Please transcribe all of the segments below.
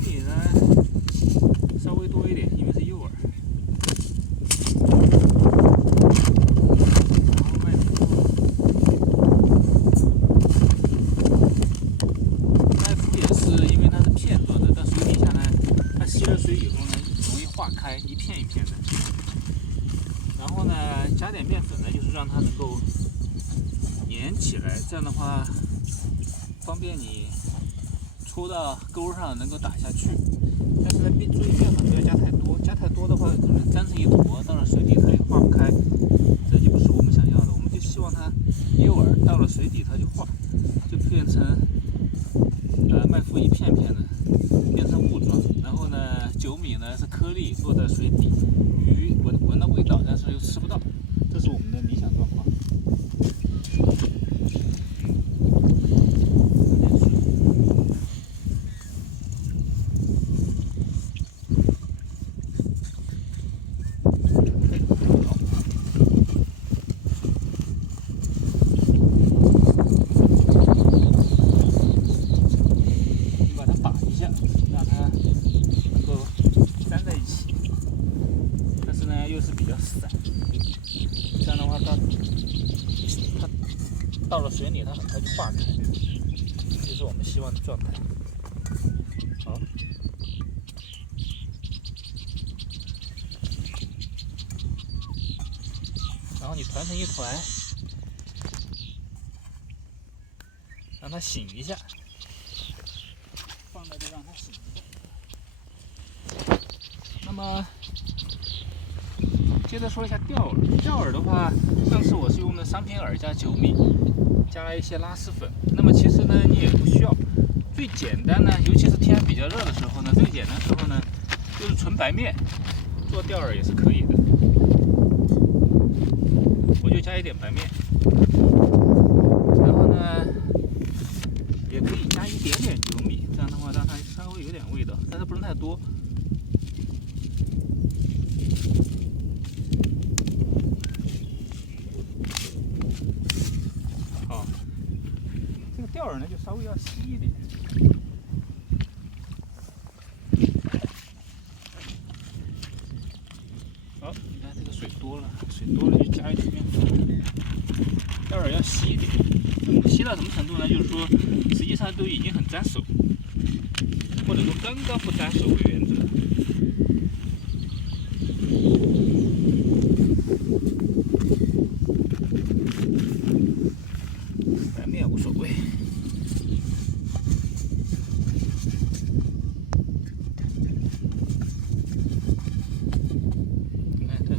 米呢稍微多一点，因为是诱饵。然后麦麸也是，因为它是片状的，到水底下呢，它吸了水以后呢，容易化开，一片一片的。然后呢，加点面粉呢，就是让它能够粘起来，这样的话方便你戳到钩上能够打下去。但是呢，注意面粉不要加太多，加太多的话可能粘成一坨，到了水底它也化不开，这就不是我们想要的。我们就希望它诱饵到了水底它就化，就变成麦麸一片片的，变成雾状。然后呢，酒米呢是颗粒落在水底，鱼闻到味道，但是又吃不到，这是我们的理想状况。又是比较散，这样的话它到了水里它很快就化开，这就是我们希望的状态。好，然后你团成一团，让它醒一下，放在这让它醒一下。那么接着说一下钓饵。钓饵的话，上次我是用的商品饵加酒米，加了一些拉丝粉。那么其实呢，你也不需要。最简单呢，尤其是天比较热的时候呢，最简单的时候呢，就是纯白面做钓饵也是可以的。我就加一点白面，然后呢，也可以加一点点酒米，这样的话让它稍微有点味道，但是不能太多。钓饵呢就稍微要稀一点。好，你看这个水多了，水多了就加一点面粉。钓饵要稀一点，稀到什么程度呢？就是说，实际上都已经很沾手，或者说刚刚不沾手为原则。白面无所谓。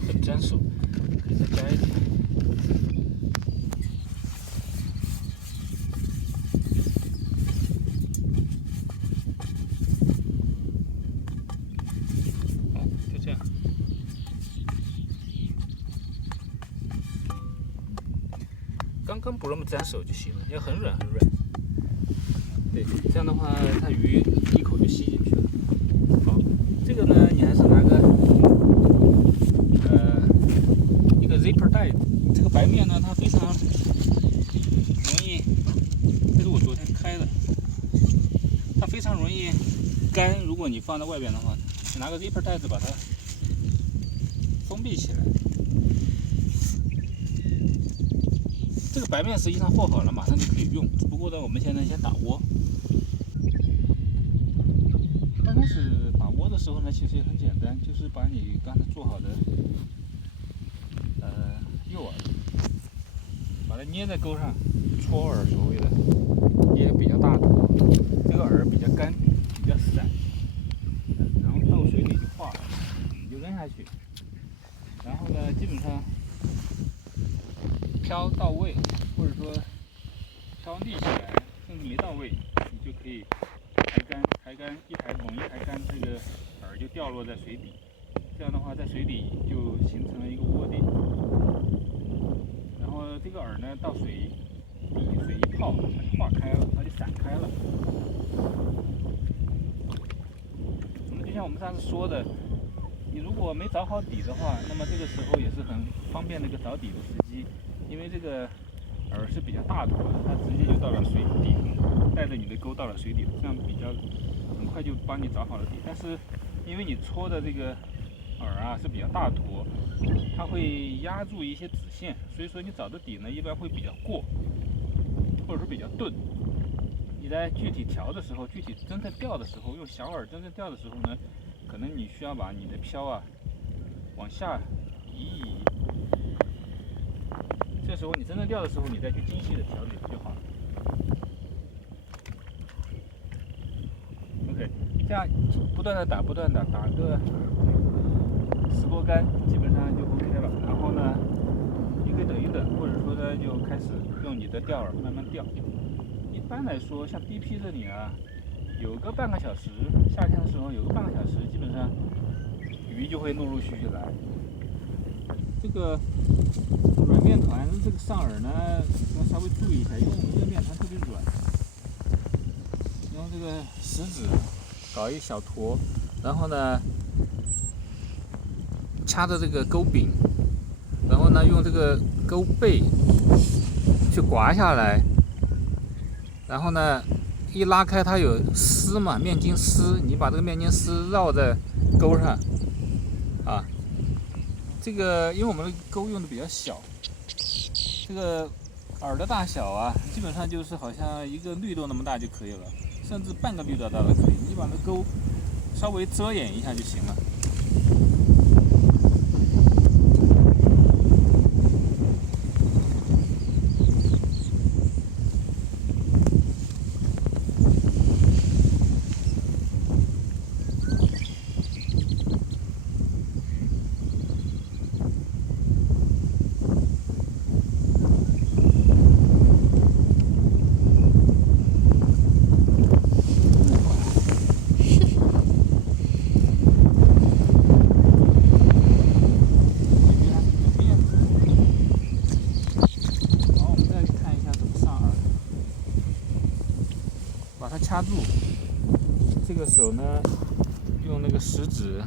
很沾手，可以再加一点。好，就这样。刚刚不那么沾手就行了，要很软很软。对，这样的话它鱼一口就吸进去了。好，这个呢，你还是拿个一个 zipper 袋，这个白面呢，它非常容易，这是我昨天开的，它非常容易干。如果你放在外边的话，你拿个 zipper 袋子把它封闭起来。这个白面实际上和好了，马上就可以用。不过呢，我们现在先打窝。刚开始打窝的时候呢，其实也很简单，就是把你刚才做好的诱饵，把它捏在钩上，戳饵所谓的，捏比较大坨，这个饵比较干，比较散，然后到水里就化了，你就扔下去，然后呢，基本上漂到位，或者说漂立起来，甚至没到位，你就可以抬竿一抬猛一抬竿，这个饵就掉落在水底。这样的话，在水底就形成了一个窝点。然后这个饵呢，到水底水一泡，它就化开了，它就散开了。那么就像我们上次说的，你如果没找好底的话，那么这个时候也是很方便的一个找底的时机，因为这个饵是比较大坨的，它直接就到了水底，带着你的钩到了水底，这样比较很快。快就帮你找好了底。但是因为你戳的这个饵啊是比较大坨，它会压住一些子线，所以说你找的底呢一般会比较过，或者说比较钝。你在具体调的时候，具体真正钓的时候，用小饵真正钓的时候呢，可能你需要把你的漂啊往下移一移。这时候你真正钓的时候，你再去精细的调理就好了。OK， 这样不断的打个10多竿，基本上就 OK 了。然后呢，你可以等一等，或者说呢就开始用你的钓饵慢慢钓。一般来说，像 BP 这里啊，有个半个小时，夏天的时候有个半个小时，基本上鱼就会陆陆续续来。这个软面团这个上饵呢，要稍微注意一下，因为我们这个面团特别软。用这个食指搞一小坨，然后呢掐着这个钩柄，然后呢用这个钩背去刮下来，然后呢一拉开，它有丝嘛，面筋丝，你把这个面筋丝绕在钩上啊。这个因为我们的钩用的比较小，这个饵的大小啊，基本上就是好像一个绿豆那么大就可以了，甚至半个绿豆大都可以。你把那钩稍微遮掩一下就行了。把它掐住，这个手呢，用那个食指，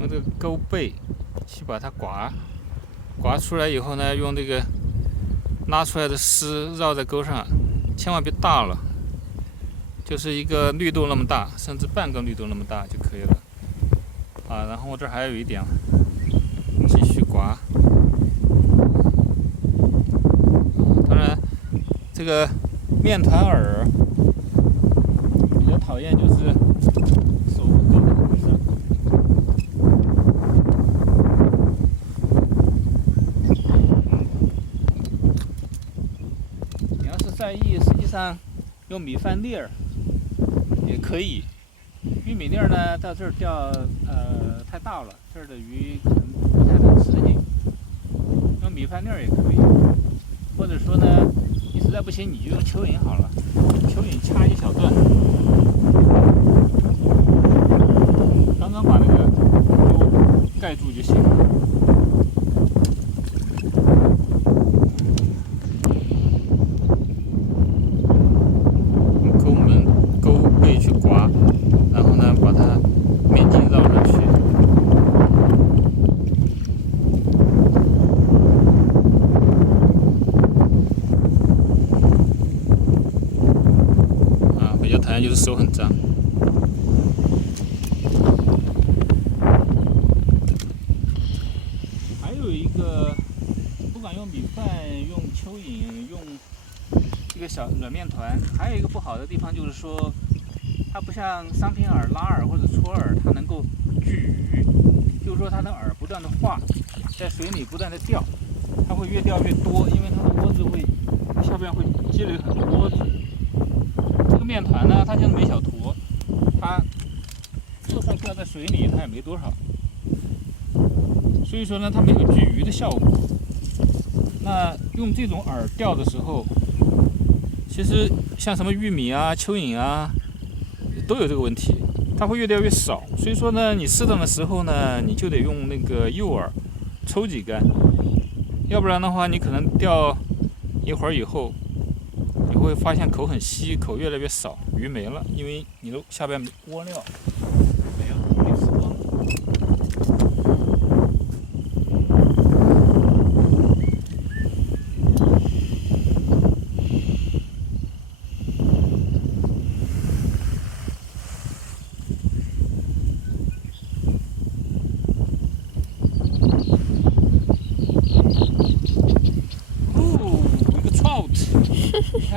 用这个钩背去把它刮出来以后呢，用这个拉出来的丝绕在钩上，千万别大了，就是一个绿豆那么大，甚至半个绿豆那么大就可以了。啊，然后我这儿还有一点，继续刮。当然，这个面团饵比较讨厌就是手搞得很伤。你要是在意，实际上用米饭粒儿也可以。玉米粒儿呢，到这儿钓太大了，这儿的鱼可能不太能吃进。用米饭粒儿也可以，或者说呢，你实在不行，你就用蚯蚓好了，蚯蚓掐一小段，刚刚把那个钩盖住就行了。用钩背去刮，然后呢，把它面筋绕上去。比较讨厌就是手很脏。还有一个，不管用米饭、用蚯蚓、用这个小软面团，还有一个不好的地方就是说，它不像商品饵、拉饵或者戳饵，它能够聚鱼，就是说它的饵不断的化，在水里不断的钓，它会越钓越多，因为它的窝子会下边会积累很多窝子。这个面团呢，它就是没小坨，它就算掉在水里，它也没多少，所以说呢，它没有聚鱼的效果。那用这种饵钓的时候，其实像什么玉米啊、蚯蚓啊，都有这个问题，它会越钓越少。所以说呢，你适当的时候呢，你就得用那个诱饵抽几竿，要不然的话，你可能钓一会儿以后，你会发现口很稀，口越来越少，鱼没了，因为你的下边窝料没有，没吃光。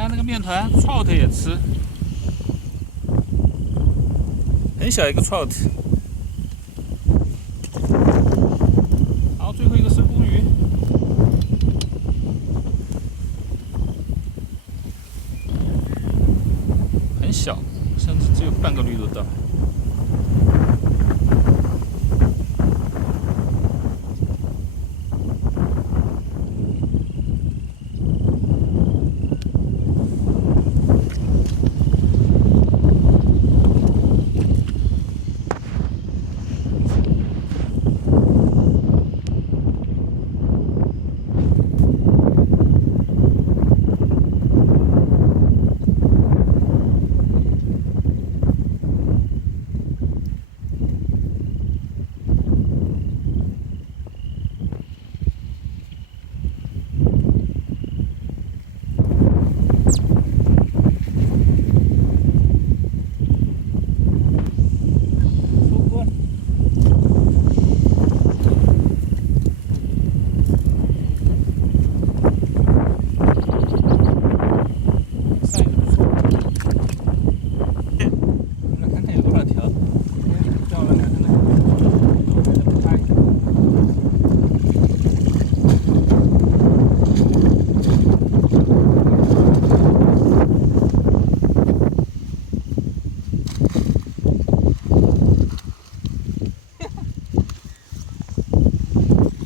刚那个面团 trout 也吃，很小一个 trout。然后最后一个是乌鱼，很小，甚至只有半个绿豆到。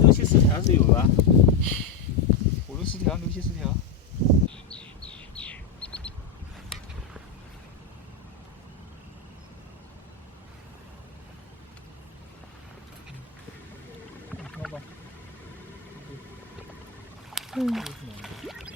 6、7、10条是有吧？5、6、10条，6、7、10条。嗯。